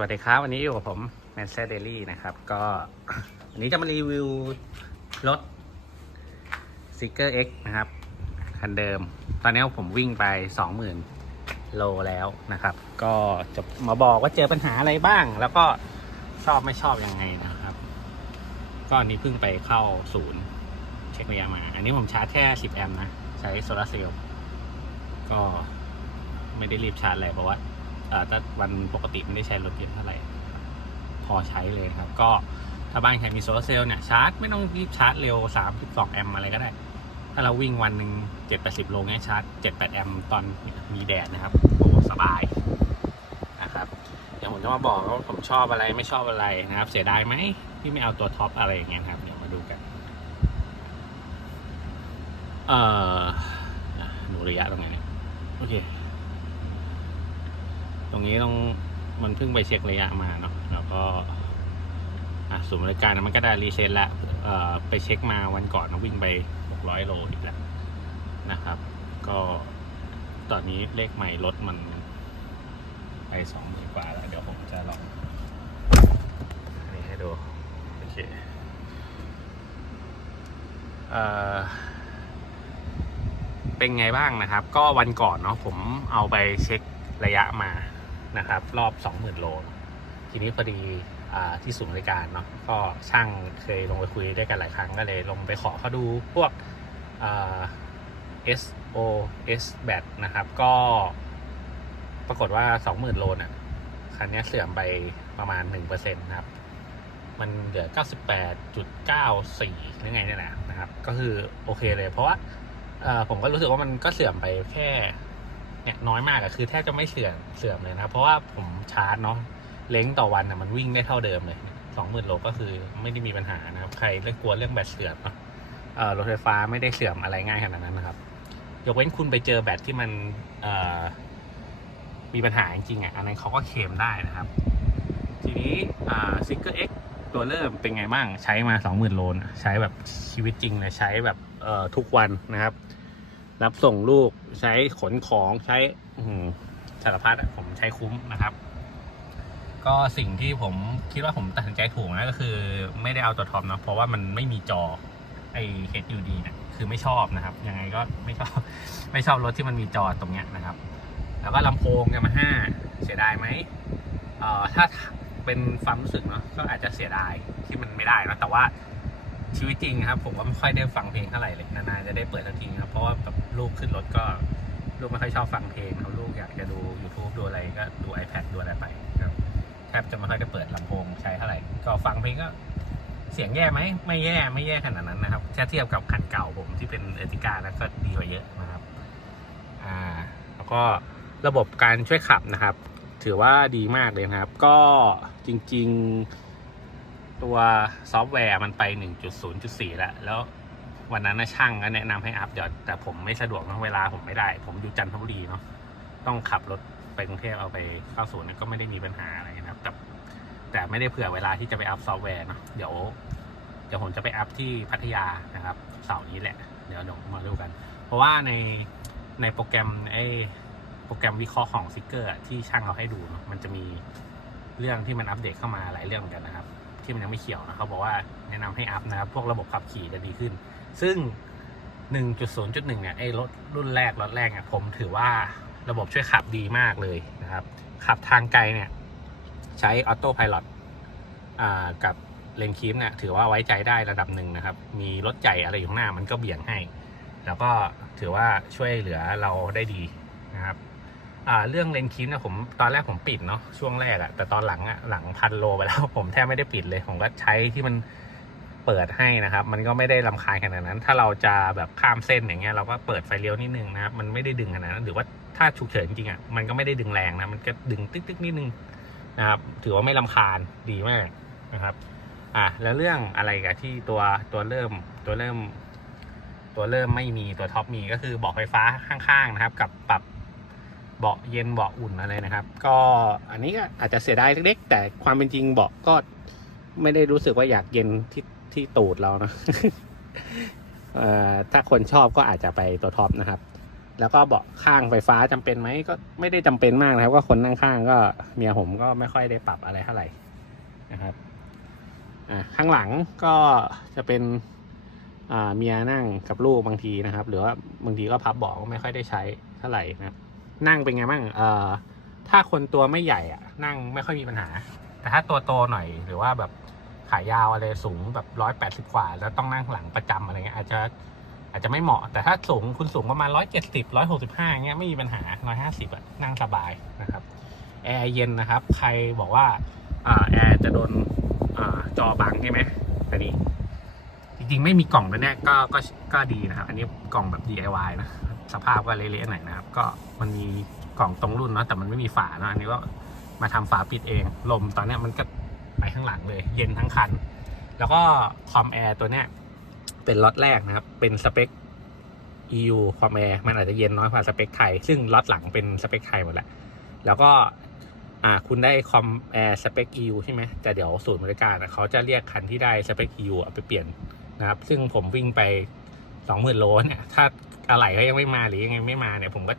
วัสดีครับ วันนี้อยู่กับผมแมนเซเดลี่นะครับ ก็วันนี้จะมารีวิวรถ s ิกเกอร์ X นะครับ คันเดิม ตอนนี้ผมวิ่งไป 20,000 โลแล้วนะครับ ก็จะมาบอกว่าเจอปัญหาอะไรบ้าง แล้วก็ชอบไม่ชอบยังไงนะครับ ก็อันนี้เพิ่งไปเข้าศูนย์เช็คระยะมา อันนี้ผมชาร์จแค่ 10 แอมป์นะ ใช้โซลาร์เซลล์ก็ไม่ได้รีบชาร์จเลยเพราะว่า ถ้าวันปกติไม่ได้ใช้รถเยอะเท่าไหร่พอใช้เลยครับ ก็ถ้าบ้านใครมีโซลาร์เซลล์เนี่ยชาร์จไม่ต้องรีบชาร์จเร็ว 32 แอมป์อะไรก็ได้ ถ้าเราวิ่งวันหนึ่ง7-80 โลเงี้ยชาร์จ 7-8 แอมป์ตอนมีแดดนะครับโอ้สบายนะครับเดี๋ยวผมจะมาบอกว่าผมชอบอะไรไม่ชอบอะไรนะครับ เสียดายไหมที่ไม่เอาตัวท็อปอะไรอย่างเงี้ยครับเดี๋ยวมาดูกันเอ่ออะดูระยะตรงไหนเนี่ยโอเค ตรงนี้ต้องมันเพิ่งไปเช็คระยะมาเนาะแล้วก็ศูนย์บริการมันก็ได้รีเซ็ตล้วเอ่อไปเช็คมาวันก่อนนะวิ่งไป 600 โลอีกแล้วนะครับ ก็ตอนนี้เลขใหม่รถมันไปสองหมื่นกว่าแล้ว เดี๋ยวผมจะลองอันนี้ให้ดู โอเคเอ่อเป็นไงบ้างนะครับ ก็วันก่อนเนาะผมเอาไปเช็คระยะมา นะครับ รอบ 20,000 โล ทีนี้พอดีอที่ศูนย์บริการเนาะก็ช่างเคยลงไปคุยด้วยกันหลายครั้งก็เลยลงไปขอเขาดูพวกอ่า SOS แบตนะครับ ก็ปรากฏว่า 20,000 โลน่ะคันนี้เสื่อมไปประมาณ 1%นะครับ มันเหลือ 98.94 หรือไงเนี่ยแหละนะครับ ก็คือโอเคเลยเพราะว่าผมก็รู้สึกว่ามันก็เสื่อมไปแค่ เนี่ยน้อยมากอะคือแทบจะไม่เสื่อมเสื่อมเลยนะ เพราะว่าผมชาร์จเนาะเล้งต่อวันอะมันวิ่งได้เท่าเดิมเลยสองหมื่นโลก็คือไม่ได้มีปัญหานะครับ ใครเรื่องกลัวเรื่องแบตเสื่อมเนาะเอ่อรถไฟฟ้าไม่ได้เสื่อมอะไรง่ายขนาดนั้นนะครับ ยกเว้นคุณไปเจอแบตที่มันเอ่อมีปัญหาจริงๆอะอันนั้นเขาก็เคลมได้นะครับ ทีนี้อ่าซิงเกิลเอ็กตัวเริ่มเป็นไงบ้างใช้มา 20,000 โลนะใช้แบบชีวิตจริงเลยใช้แบบเอ่อทุกวันนะครับ รับส่งลูกใช้ขนของใช้สารพัดอะผมใช้คุ้มนะครับ ก็สิ่งที่ผมคิดว่าผมตัดสินใจถูกนะก็คือ ไม่ได้เอาตัวท็อปเนาะเพราะว่ามันไม่มีจอไอ HUD เนี่ยคือไม่ชอบนะครับ ยังไงก็ไม่ชอบไม่ชอบรถที่มันมีจอตรงเนี้ยนะครับ แล้วก็ลำโพงยามาฮ่าเสียดายไหมเอ่อถ้าเป็นความรู้สึกเนาะก็อาจจะเสียดายที่มันไม่ได้นะแต่ว่าชีวิตจริงครับ ผมก็ไม่ค่อยได้ฟังเพลงเท่าไหร่เลยนานๆจะได้เปิดทันทีนะครับเพราะว่าแบบ ลูกขึ้นรถก็ลูกไม่ค่อยชอบฟังเพลงเขาลูกอยากจะดู YouTube ดูอะไรก็ดู iPad ดูอะไรไปครับแทบจะไม่ค่อยได้เปิดลำโพงใช้เท่าไหร่ ก็ฟังเพลงก็เสียงแย่ไหมไม่แย่ไม่แย่ขนาดนั้นนะครับถ้าเทียบกับคันเก่าผมที่เป็นเอติกาแล้วก็ดีกว่าเยอะนะครับอ่าแล้วก็ระบบการช่วยขับนะครับ ถือว่าดีมากเลยนะครับ ก็จริง ๆ ตัวซอฟต์แวร์มันไป 1.0.4 แล้วแล้ว วันนั้นนะช่างก็แนะนำให้อัพเดี๋ยวแต่ผมไม่สะดวกเนอะเวลาผมไม่ได้ ผมอยู่จันทบุรีเนาะต้องขับรถไปกรุงเทพเอาไปเข้าศูนย์ก็ไม่ได้มีปัญหาอะไรนะครับแต่แต่ไม่ได้เผื่อเวลาที่จะไปอัพซอฟต์แวร์เนาะเดี๋ยวเดี๋ยวผมจะไปอัพที่พัทยานะครับเสาร์นี้แหละ เดี๋ยวเดี๋ยวมาดูกัน เพราะว่าในในโปรแกรมไอ้โปรแกรมวิเคราะห์ของซิกเกอร์ที่ช่างเราให้ดูเนอะมันจะมีเรื่องที่มันอัปเดตเข้ามาหลายเรื่องเหมือนกันนะครับ ที่มันยังไม่เขียวนะเขาบอกว่าแนะนำให้อัพนะครับ พวกระบบขับขี่จะดีขึ้น ซึ่ง 1.0.1 เนี่ยไอ้รถรุ่นแรกรถแรกเนี่ยผมถือว่าระบบช่วยขับดีมากเลยนะครับ ขับทางไกลเนี่ย ใช้ออโต้พายロอ่ากับเลนคีมเนี่ยถือว่าไว้ใจได้ระดับหนึ่งนะครับ มีรถใหญ่อะไรอยู่ข้างหน้ามันก็เบี่ยงให้ แล้วก็ถือว่าช่วยเหลือเราได้ดีนะครับเรื่องเลนคีมเนี่ยผมตอนแรกผมปิดเนาะช่วงแรกอะแต่ตอนหลังอะหลังพันโลไปแล้วผมแทบไม่ได้ปิดเลย ผมก็ใช้ที่มัน เปิดให้นะครับ มันก็ไม่ได้ลำคาญขนาดนั้น ถ้าเราจะแบบข้ามเส้นอย่างเงี้ยเราก็เปิดไฟเลี้ยวนิดนึงนะครับ มันไม่ได้ดึงขนาดนั้น หรือว่าถ้าฉุกเฉินจริงๆอะมันก็ไม่ได้ดึงแรงนะ มันก็ดึงตึ๊กๆนิดนึงนะครับ ถือว่าไม่ลำคาญดีมากนะครับ อะแล้วเรื่องอะไรกับที่ตัวตัวเริ่มตัวเริ่ม ตัวเริ่มไม่มีตัวท็อปมีก็คือเบาะไฟฟ้าข้างๆนะครับ กับปรับเบาะเย็นเบาะอุ่นอะไรนะครับ ก็อันนี้ก็อาจจะเสียดายเล็กๆ แต่ความเป็นจริงเบาะก็ไม่ได้รู้สึกว่าอยากเย็นที่ ที่ตูดเรานะเอ่อถ้าคนชอบก็อาจจะไปตัวท็อปนะครับ แล้วก็เบาะข้างไฟฟ้าจำเป็นไหมก็ไม่ได้จำเป็นมากนะครับ ก็คนนั่งข้างก็เมียผมก็ไม่ค่อยได้ปรับอะไรเท่าไหร่นะครับอ่าข้างหลังก็จะเป็นอ่าเมียนั่งกับลูกบางทีนะครับ หรือว่าบางทีก็พับเบาะก็ไม่ค่อยได้ใช้เท่าไหร่นะครับนั่งเป็นไงบ้างเอ่อถ้าคนตัวไม่ใหญ่อะนั่งไม่ค่อยมีปัญหา แต่ถ้าตัวโตหน่อยหรือว่าแบบ ขายาวอะไรสูงแบบร้อยแปดสิบกว่า แล้วต้องนั่งหลังประจำอะไรเงี้ยอาจจะอาจจะไม่เหมาะ แต่ถ้าสูงคุณสูงประมาณร้อยเจ็ดสิบร้อยหกสิบห้าเงี้ยไม่มีปัญหาร้อยห้าสิบอะนั่งสบายนะครับแอร์เย็นนะครับ ใครบอกว่าอ่าแอร์จะโดนอาจอบังใช่ไหมแต่นี่จริงๆ ไม่มีกล่องแล้วเนี่ยก็ก็ก็ดีนะครับ อันนี้กล่องแบบ DIY นะ สภาพก็เละๆหน่อยนะครับ ก็มันมีกล่องตรงรุ่นเนาะแต่มันไม่มีฝาเนาะอันนี้ก็มาทำฝาปิดเอง ลมตอนเนี้ยมันก็ ข้างหลังเลย เย็นทั้งคัน แล้วก็คอมแอร์ตัวเนี้ยเป็นล็อตแรกนะครับ เป็นสเปค EU คอมแอร์มันอาจจะเย็นน้อยกว่าสเปคไทย ซึ่งล็อตหลังเป็นสเปคไทยหมดแหละแล้วก็อ่าคุณได้คอมแอร์สเปค EU ใช่ไหมแต่เดี๋ยวศูนย์บริการอะเขาจะเรียกคันที่ได้สเปค EU เอะไปเปลี่ยนนะครับ ซึ่งผมวิ่งไปสองหมื่นโลเนี่ยถ้าอะไรก็ยังไม่มาหรือยังไงไม่มาเนี่ยผมก็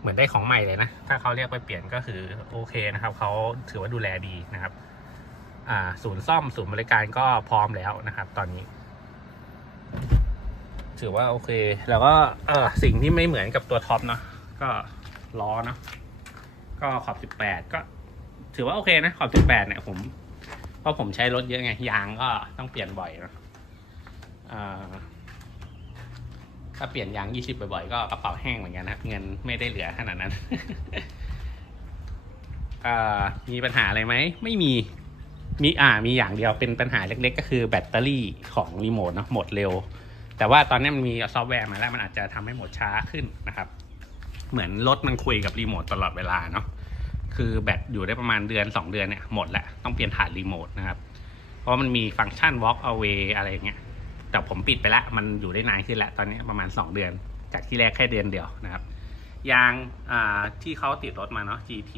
เหมือนได้ของใหม่เลยนะ ถ้าเขาเรียกไปเปลี่ยนก็คือโอเคนะครับ เขาถือว่าดูแลดีนะครับ ศูนย์ซ่อมศูนย์บริการก็พร้อมแล้วนะครับ ตอนนี้ ถือว่าโอเค แล้วก็เออสิ่งที่ไม่เหมือนกับตัวท็อปเนาะก็ล้อเนาะก็ขอบสิบแปดก็ ถือว่าโอเคนะขอบสิบแปดเนี่ยผมเพราะผมใช้รถเยอะไง ยางก็ต้องเปลี่ยนบ่อยเนะถ้าเปลี่ยนยางยี่สิบบ่อยๆ ก็กระเป๋าแห้งเหมือนกันนะเงินไม่ได้เหลือขนาดนั้นอ่ามีปัญหาอะไรไหม ไม่มี มีอ่ามีอย่างเดียวเป็นปัญหาเล็ก ๆ ก็คือแบตเตอรี่ของรีโมทเนอะหมดเร็ว แต่ว่าตอนนี้มันมีซอฟต์แวร์มาแล้วมันอาจจะทำให้หมดช้าขึ้นนะครับ เหมือนรถมันคุยกับรีโมทตลอดเวลาเนาะคือแบตอยู่ได้ประมาณเดือน 2 เดือนเนี่ยหมดแล้วต้องเปลี่ยนถ่านรีโมทนะครับ เพราะมันมีฟังก์ชัน walk away อะไรอย่างเงี้ยแต่ผมปิดไปแล้วมันอยู่ได้นานขึ้นแล้วตอนนี้ประมาณ 2 เดือน จากที่แรกแค่เดือนเดียวนะครับยางอ่าที่เขาติดรถมาเนาะ GT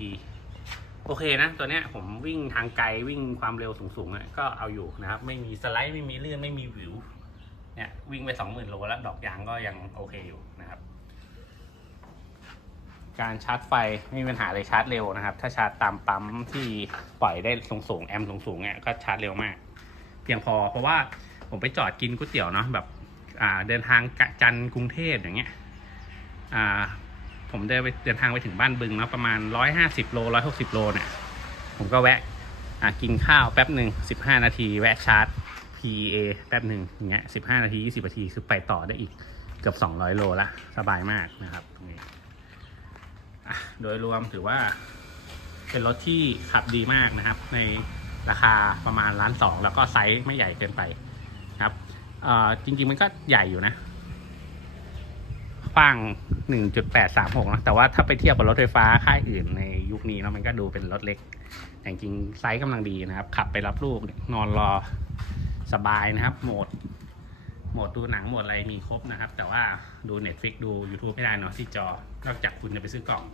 โอเคนะ ตัวเนี้ยผมวิ่งทางไกลวิ่งความเร็วสูงๆอะก็เอาอยู่นะครับ ไม่มีสไลด์ไม่มีเลื่อนไม่มีวิวเนี่ยวิ่งไปสองหมื่นโลแล้วดอกยางก็ยังโอเคอยู่นะครับ การชาร์จไฟไม่มีปัญหาเลยชาร์จเร็วนะครับ ถ้าชาร์จตามปั๊มที่ปล่อยได้สูงๆแอมป์สูงๆเนี่ยก็ชาร์จเร็วมาก เพียงพอเพราะว่าผมไปจอดกินก๋วยเตี๋ยวเนาะแบบเดินทางจันทร์กรุงเทพอย่างเงี้ยอ่า ผมเดินไปเดินทางไปถึงบ้านบึงเนาะประมาณร้อยห้าสิบโลร้อยหกสิบโลเนี่ยผมก็แวะอ่ากินข้าวแป๊บหนึ่งสิบห้านาทีแวะชาร์จ PA แป๊บหนึ่งอย่างเงี้ยสิบห้านาทียี่สิบนาทีคือไปต่อได้อีกเกือบสองร้อยโลละสบายมากนะครับตรงนี้โดยรวมถือว่าเป็นรถที่ขับดีมากนะครับ ในราคาประมาณล้านสองแล้วก็ไซส์ไม่ใหญ่เกินไปครับจริงๆมันก็ใหญ่อยู่นะ กว้าง 1.836นะแต่ว่าถ้าไปเทียบกับรถไฟฟ้าค่ายอื่นในยุคนี้เนาะมันก็ดูเป็นรถเล็กแต่จริงไซส์กำลังดีนะครับ ขับไปรับลูกนอนรอสบายนะครับ โหมด โหมดดูหนังโหมดอะไรมีครบนะครับ แต่ว่าดู Netflix ดู YouTube ไม่ได้เนาะที่จอ นอกจากคุณจะไปซื้อกล่อง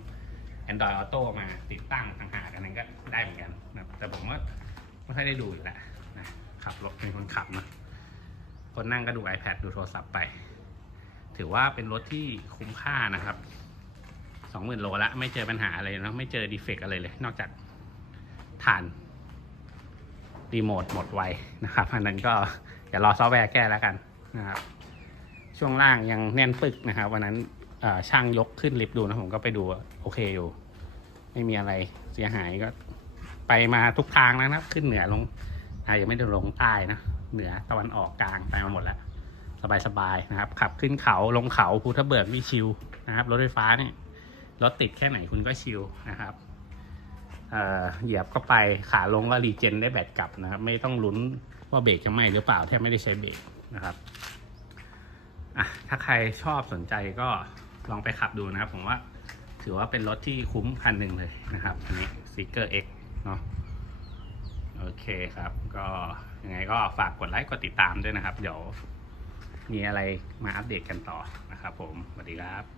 Android Auto มาติดตั้งต่างหากอันนั้นก็ได้เหมือนกันนะแต่ผมว่าไม่ค่อยได้ดูอยู่แล้วนะขับรถเป็นคนขับนะคนนั่งก็ดู iPad ดูโทรศัพท์ไป ถือว่าเป็นรถที่คุ้มค่านะครับสองหมื่นโลละไม่เจอปัญหาอะไรนะไม่เจอดีเฟกอะไรเลย นอกจากฐานรีโมทหมดไวนะครับอันนั้นก็เดี๋ยวรอซอฟต์แวร์แก้แล้วกันนะครับ ช่วงล่างยังแน่นปึกนะครับวันนั้นช่างยกขึ้นลิฟต์ดูนะผมก็ไปดูโอเคอยู่ ไม่มีอะไรเสียหายก็ไปมาทุกทางแล้วนะครับขึ้นเหนือลงอ่ายังไม่ได้ลงใต้นะเหนือตะวันออกกลางไปมาหมดแล้ว สบายๆนะครับ ขับขึ้นเขาลงเขาภูทับเบิกวิชิวนะครับ รถไฟฟ้าเนี่ยรถติดแค่ไหนคุณก็ชิลนะครับเอ่อเหยียบเข้าไปขาลงก็รีเจนได้แบตกลับนะครับ ไม่ต้องลุ้นว่าเบรกจะไหมหรือเปล่าแทบไม่ได้ใช้เบรกนะครับอะถ้าใครชอบสนใจก็ลองไปขับดูนะครับ ผมว่าถือว่าเป็นรถที่คุ้มคันหนึ่งเลยนะครับอันนี้ซิกเกอร์ X เนาะโอเคครับ ก็ยังไงก็ฝากกดไลค์กดติดตามด้วยนะครับ เดี๋ยว มีอะไรมาอัปเดตกันต่อนะครับผมสวัสดีครับ